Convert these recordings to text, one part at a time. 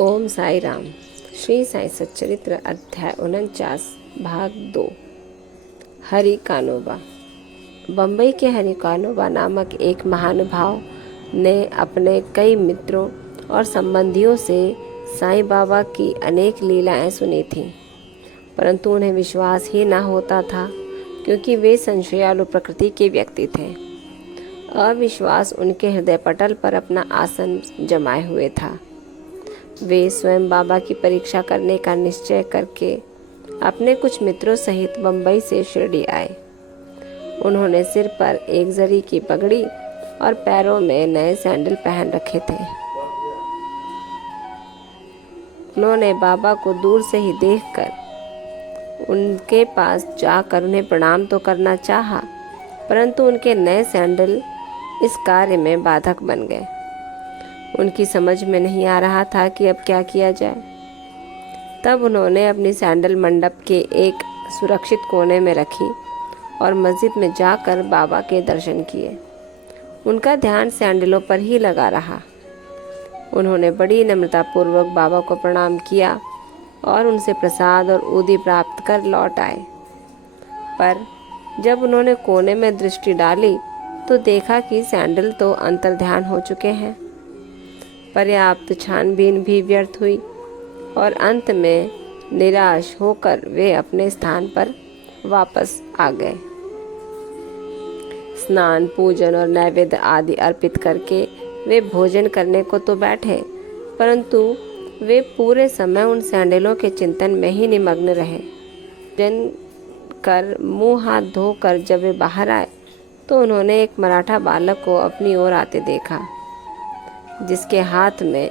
ओम साई राम। श्री साई सच्चरित्र अध्याय 49 भाग 2। हरि कानोबा। बम्बई के हरि कानोबा नामक एक महानुभाव ने अपने कई मित्रों और संबंधियों से साईं बाबा की अनेक लीलाएं सुनी थीं, परंतु उन्हें विश्वास ही न होता था, क्योंकि वे संशयालु प्रकृति के व्यक्ति थे। अविश्वास उनके हृदय पटल पर अपना आसन जमाए हुए था। वे स्वयं बाबा की परीक्षा करने का निश्चय करके अपने कुछ मित्रों सहित बम्बई से शिरडी आए। उन्होंने सिर पर एक जरी की पगड़ी और पैरों में नए सैंडल पहन रखे थे। उन्होंने बाबा को दूर से ही देखकर उनके पास जाकर उन्हें प्रणाम तो करना चाहा, परंतु उनके नए सैंडल इस कार्य में बाधक बन गए। उनकी समझ में नहीं आ रहा था कि अब क्या किया जाए। तब उन्होंने अपनी सैंडल मंडप के एक सुरक्षित कोने में रखी और मस्जिद में जाकर बाबा के दर्शन किए। उनका ध्यान सैंडलों पर ही लगा रहा। उन्होंने बड़ी नम्रतापूर्वक बाबा को प्रणाम किया और उनसे प्रसाद और ऊदी प्राप्त कर लौट आए। पर जब उन्होंने कोने में दृष्टि डाली तो देखा कि सैंडल तो अंतर्ध्यान हो चुके हैं। पर्याप्त छानबीन भी व्यर्थ हुई और अंत में निराश होकर वे अपने स्थान पर वापस आ गए। स्नान, पूजन और नैवेद्य आदि अर्पित करके वे भोजन करने को तो बैठे, परंतु वे पूरे समय उन सैंडलों के चिंतन में ही निमग्न रहे। भोजन कर मुंह हाथ धोकर जब वे बाहर आए तो उन्होंने एक मराठा बालक को अपनी ओर आते देखा, जिसके हाथ में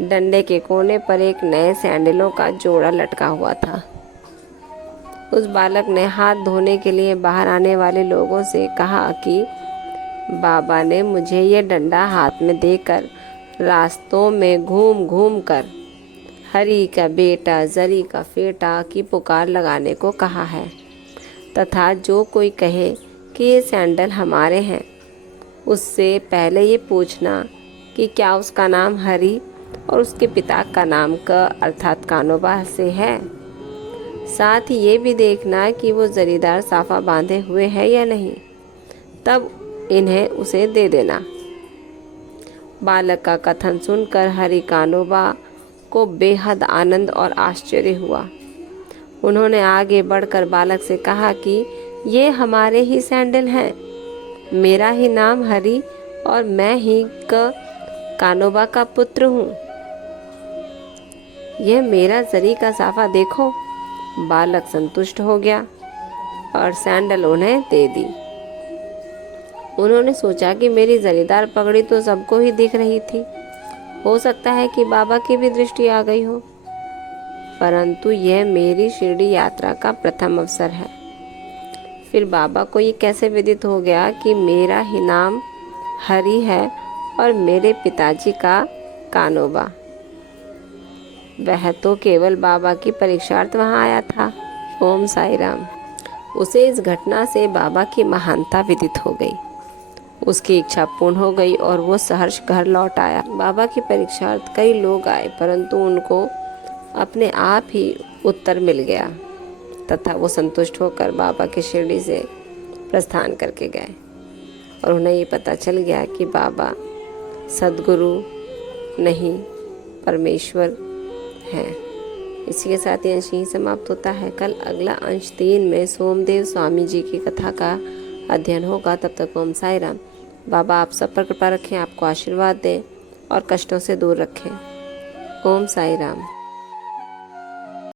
डंडे के कोने पर एक नए सैंडलों का जोड़ा लटका हुआ था। उस बालक ने हाथ धोने के लिए बाहर आने वाले लोगों से कहा कि बाबा ने मुझे ये डंडा हाथ में देकर रास्तों में घूम घूम कर हरि का बेटा, जरी का फेटा की पुकार लगाने को कहा है, तथा जो कोई कहे कि ये सैंडल हमारे हैं, उससे पहले ये पूछना कि क्या उसका नाम हरि और उसके पिता का नाम का अर्थात कानोबा से है। साथ ही ये भी देखना कि वो जरीदार साफा बांधे हुए है या नहीं, तब इन्हें उसे दे देना। बालक का कथन सुनकर हरि कानोबा को बेहद आनंद और आश्चर्य हुआ। उन्होंने आगे बढ़कर बालक से कहा कि ये हमारे ही सैंडल हैं, मेरा ही नाम हरि और मैं ही कानोबा का पुत्र हूँ। यह मेरा जरी का साफा देखो। बालक संतुष्ट हो गया और सैंडल उन्हें दे दी। उन्होंने सोचा कि मेरी जरीदार पगड़ी तो सबको ही दिख रही थी, हो सकता है कि बाबा की भी दृष्टि आ गई हो, परंतु यह मेरी शिरडी यात्रा का प्रथम अवसर है। फिर बाबा को ये कैसे विदित हो गया कि मेरा ही नाम हरि है और मेरे पिताजी का कानोबा? वह तो केवल बाबा की परीक्षार्थ वहां आया था। ओम साई राम। उसे इस घटना से बाबा की महानता विदित हो गई। उसकी इच्छा पूर्ण हो गई और वो सहर्ष घर लौट आया। बाबा की परीक्षार्थ कई लोग आए, परंतु उनको अपने आप ही उत्तर मिल गया तथा वो संतुष्ट होकर बाबा के शिरडी से प्रस्थान करके गए और उन्हें ये पता चल गया कि बाबा सद्गुरु नहीं, परमेश्वर हैं। इसी के साथ ये अंश यहीं समाप्त होता है। कल अगला अंश 3 में सोमदेव स्वामी जी की कथा का अध्ययन होगा। तब तक ओम साई राम। बाबा आप सब पर कृपा रखें, आपको आशीर्वाद दें और कष्टों से दूर रखें। ओम साई राम।